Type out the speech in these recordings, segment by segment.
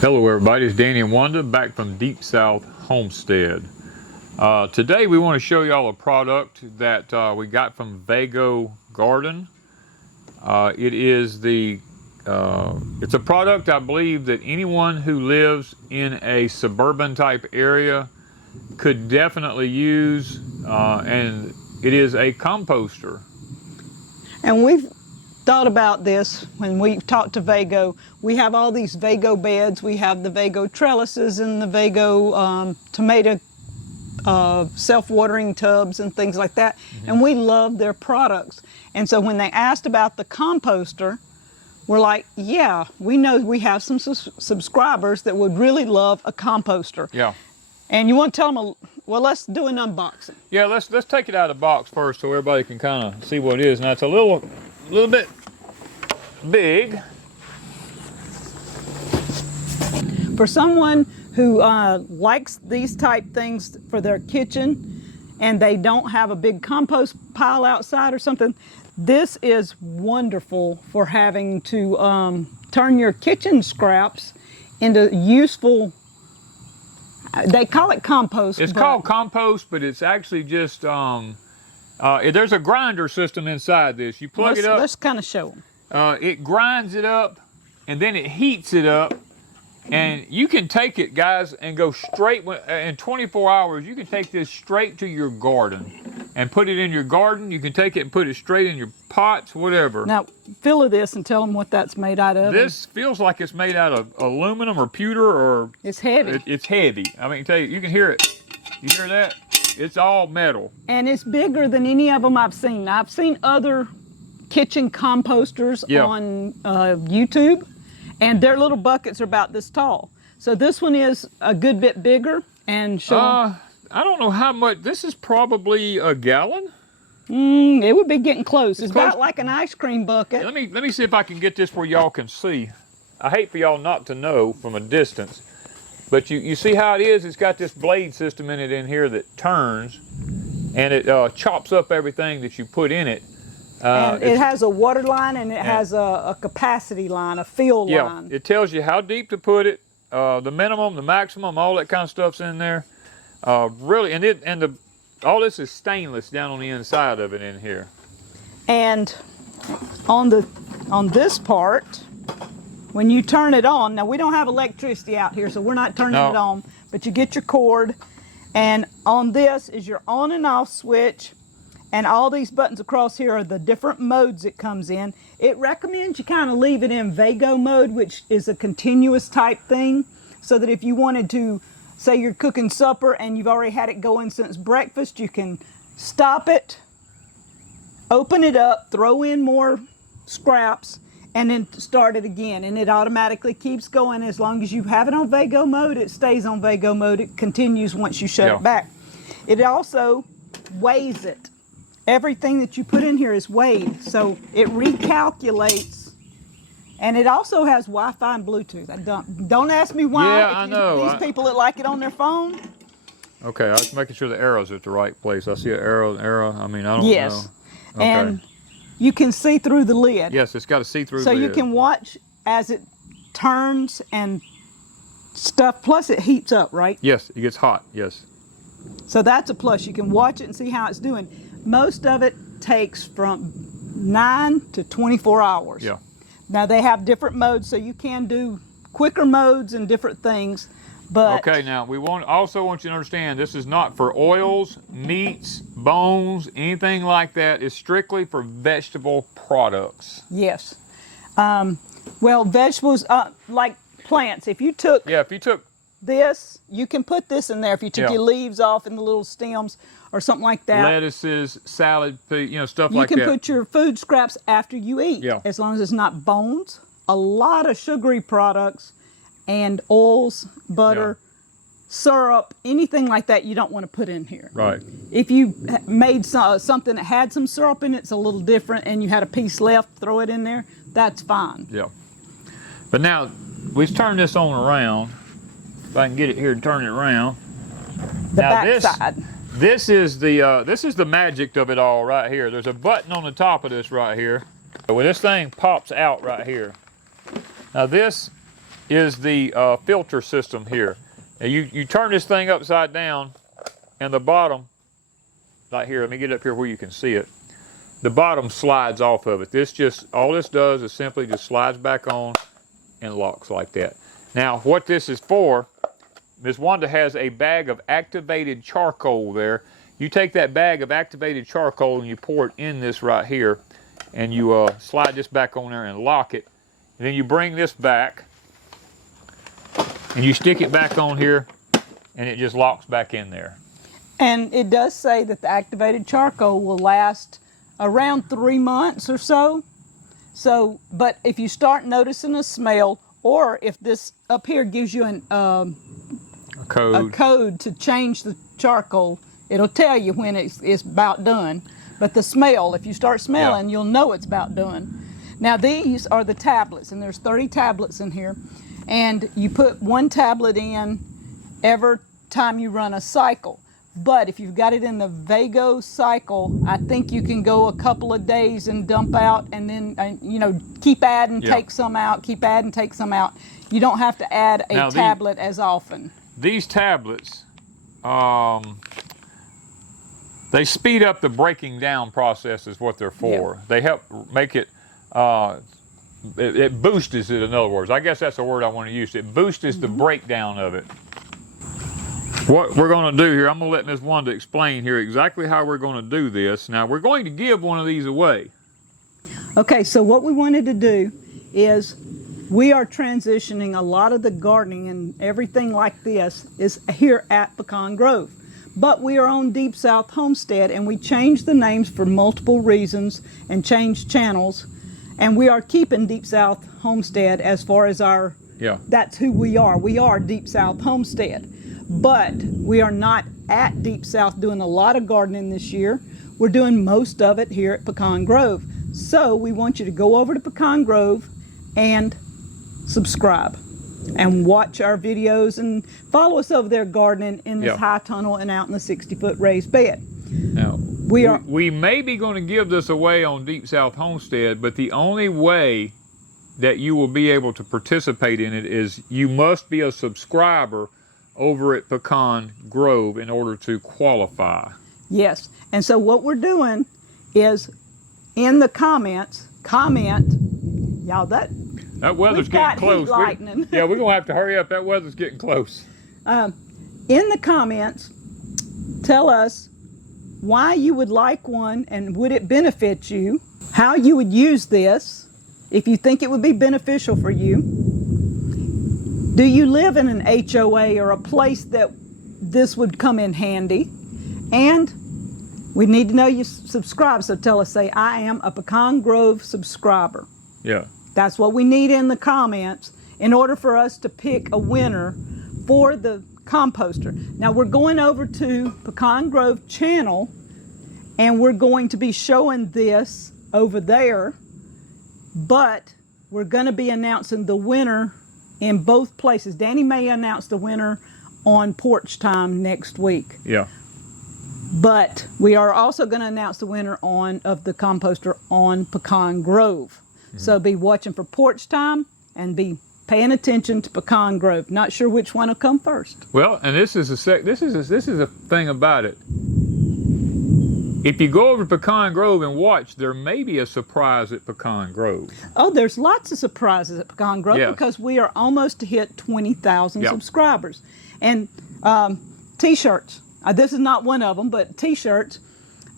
Hello everybody, it's Danny and Wanda back from Deepsouth Homestead. Today we want to show y'all a product that we got from Vego Garden. It's a product I believe that anyone who lives in a suburban type area could definitely use, and it is a composter. And we've thought about this when we talked to Vego. We have all these Vego beds. We have the Vego trellises and the Vego tomato self-watering tubs and things like that. Mm-hmm. And we love their products. And so when they asked about the composter, we're like, yeah, we know we have some subscribers that would really love a composter. Yeah. And you want to tell them, well, let's do an unboxing. Yeah, let's take it out of the box first so everybody can kind of see what it is. Now it's a little bit big. For someone who likes these type things for their kitchen and they don't have a big compost pile outside or something, this is wonderful for having to turn your kitchen scraps into useful. They call it compost. It's called compost, but it's actually just there's a grinder system inside this. You plug it up. Let's kind of show them. It grinds it up, and then it heats it up, and you can take it, guys, and go straight in 24 hours. You can take this straight to your garden and put it in your garden. You can take it and put it straight in your pots, whatever. Now, feel of this and tell them what that's made out of. This feels like it's made out of aluminum or pewter, or it's heavy. It's heavy. I mean, tell you, you can hear it. You hear that? It's all metal. And it's bigger than any of them I've seen. Now, I've seen other kitchen composters on YouTube, and their little buckets are about this tall. So this one is a good bit bigger. And I don't know how much. This is probably a gallon. It would be getting close. It's about like an ice cream bucket. Let me see if I can get this where y'all can see. I hate for y'all not to know from a distance, but you see how it is? It's got this blade system in it in here that turns, and it chops up everything that you put in it. And it has a water line, and it has a capacity line, a fill line. Yeah, it tells you how deep to put it, the minimum, the maximum, all that kind of stuff's in there. Really, all this is stainless down on the inside of it in here. And on this part, when you turn it on, now we don't have electricity out here, so we're not turning it on, but you get your cord, and on this is your on and off switch, and all these buttons across here are the different modes it comes in. It recommends you kind of leave it in Vego mode, which is a continuous type thing, so that if you wanted to, say you're cooking supper and you've already had it going since breakfast, you can stop it, open it up, throw in more scraps, and then start it again, and it automatically keeps going. As long as you have it on Vego mode, it stays on Vego mode. It continues once you shut it back. It also weighs it. Everything that you put in here is weighed, so it recalculates, and it also has Wi-Fi and Bluetooth. Don't ask me why. Yeah, I know. These people that like it on their phone. Okay, I was making sure the arrow's at the right place. I see an arrow. I mean, I don't know. Yes, okay. And you can see through the lid. Yes, it's got a see-through lid. So you can watch as it turns and stuff. Plus, it heats up, right? Yes, it gets hot. Yes. So that's a plus. You can watch it and see how it's doing. Most of it takes from 9 to 24 hours. Yeah. Now they have different modes, so you can do quicker modes and different things. But okay, now we also want you to understand this is not for oils, meats, bones, anything like that. It's strictly for vegetable products. Yes. Well, vegetables like plants. If you took this, you can put this in there. If you took your leaves off and the little stems or something like that. Lettuces, salad, stuff like that. You can put your food scraps after you eat, as long as it's not bones. A lot of sugary products and oils, butter, syrup, anything like that you don't want to put in here. Right. If you made something that had some syrup in it, it's a little different, and you had a piece left, throw it in there, that's fine. Yeah. But now, we've turned this on around. If I can get it here and turn it around. The back side. This is the magic of it all right here. There's a button on the top of this right here. Well, this thing pops out right here. Now this is the filter system here. Now you turn this thing upside down, and the bottom, right here, let me get up here where you can see it. The bottom slides off of it. All this does is simply just slides back on and locks like that. Now, what this is for, Ms. Wanda has a bag of activated charcoal there. You take that bag of activated charcoal and you pour it in this right here, and you slide this back on there and lock it. And then you bring this back and you stick it back on here, and it just locks back in there. And it does say that the activated charcoal will last around 3 months or so. But if you start noticing a smell, or if this up here gives you a code to change the charcoal, it'll tell you when it's about done. But the smell, if you start smelling, you'll know it's about done. Now these are the tablets, and there's 30 tablets in here. And you put 1 tablet in every time you run a cycle. But if you've got it in the Vego cycle, I think you can go a couple of days and dump out, and then keep adding, take some out, keep adding, take some out. You don't have to add a tablet as often. These tablets, they speed up the breaking down process is what they're for. Yeah. They help make it, it boosts it, in other words. I guess that's the word I want to use. It boosts the breakdown of it. What we're going to do here, I'm going to let Ms. Wanda explain here exactly how we're going to do this. Now, we're going to give one of these away. Okay, so what we wanted to do is we are transitioning a lot of the gardening and everything like this is here at Pecan Grove. But we are on Deepsouth Homestead, and we changed the names for multiple reasons and changed channels. And we are keeping Deepsouth Homestead as far as our, that's who we are. We are Deepsouth Homestead. But we are not at Deepsouth doing a lot of gardening this year. We're doing most of it here at Pecan Grove. So we want you to go over to Pecan Grove and subscribe and watch our videos and follow us over there gardening in this high tunnel and out in the 60-foot raised bed. Now, we may be going to give this away on Deepsouth Homestead, but the only way that you will be able to participate in it is you must be a subscriber over at Pecan Grove in order to qualify. Yes, and so what we're doing is in the comments, y'all, that weather's getting close. Yeah, we're going to have to hurry up. That weather's getting close. In the comments, tell us why you would like one and would it benefit you, how you would use this, if you think it would be beneficial for you. Do you live in an HOA or a place that this would come in handy? And we need to know you subscribe, so tell us, say, I am a Pecan Grove subscriber. Yeah. That's what we need in the comments in order for us to pick a winner for the composter. Now we're going over to Pecan Grove channel, and we're going to be showing this over there, but we're going to be announcing the winner in both places. Danny may announce the winner on Porch Time next week. Yeah. But we are also going to announce the winner of the composter on Pecan Grove. Mm-hmm. So be watching for Porch Time and be paying attention to Pecan Grove. Not sure which one will come first. Well, and this is a thing about it. If you go over to Pecan Grove and watch, there may be a surprise at Pecan Grove. Oh, there's lots of surprises at Pecan Grove because we are almost to hit 20,000 subscribers. And T-shirts. This is not one of them, but T-shirts.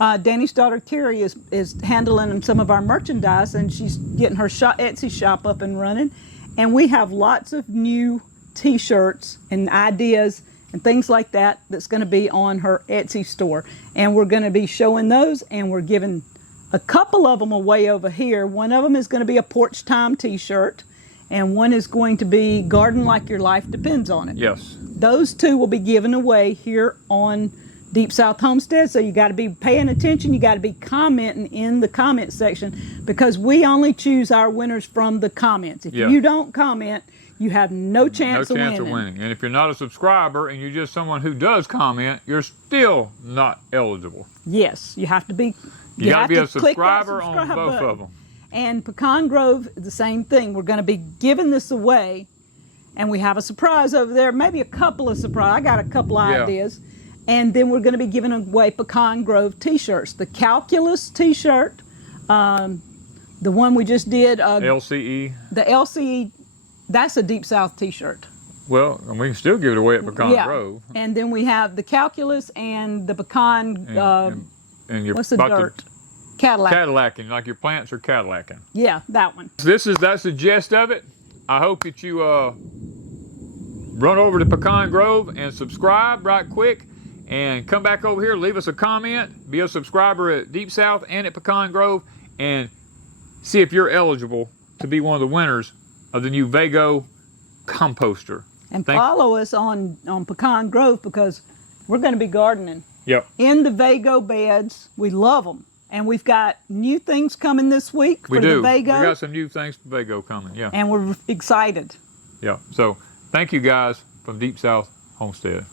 Danny's daughter Carrie is handling some of our merchandise, and she's getting her Etsy shop up and running. And we have lots of new T-shirts and ideas and things like that that's going to be on her Etsy store. And we're going to be showing those, and we're giving a couple of them away over here. One of them is going to be a Porch Time T-shirt, and one is going to be Garden Like Your Life Depends on It. Yes. Those two will be given away here on Deepsouth Homestead, so you got to be paying attention. You got to be commenting in the comment section, because we only choose our winners from the comments. If you don't comment, you have no chance of winning. And if you're not a subscriber and you're just someone who does comment, you're still not eligible. Yes, you have to be. You got to be a subscriber on both of them. And Pecan Grove is the same thing. We're going to be giving this away, And we have a surprise over there, maybe a couple of surprises. I got a couple Yeah. ideas. And then we're going to be giving away Pecan Grove t-shirts. The Calculus t-shirt, the one we just did. LCE. The LCE, that's a Deep South t-shirt. Well, and we can still give it away at Pecan Grove. And then we have the Calculus and the Pecan, And you're what's the about to dirt? Cadillac. Cadillacing, like your plants are Cadillacing. Yeah, that one. That's the gist of it. I hope that you run over to Pecan Grove and subscribe right quick, and come back over here, leave us a comment, be a subscriber at Deep South and at Pecan Grove, and see if you're eligible to be one of the winners of the new Vego Composter. And follow us on Pecan Grove, because we're going to be gardening. Yep. In the Vego beds. We love them. And we've got new things coming this week for the Vego. We got some new things for Vego coming, yeah. And we're excited. Yeah. So thank you guys from Deep South Homestead.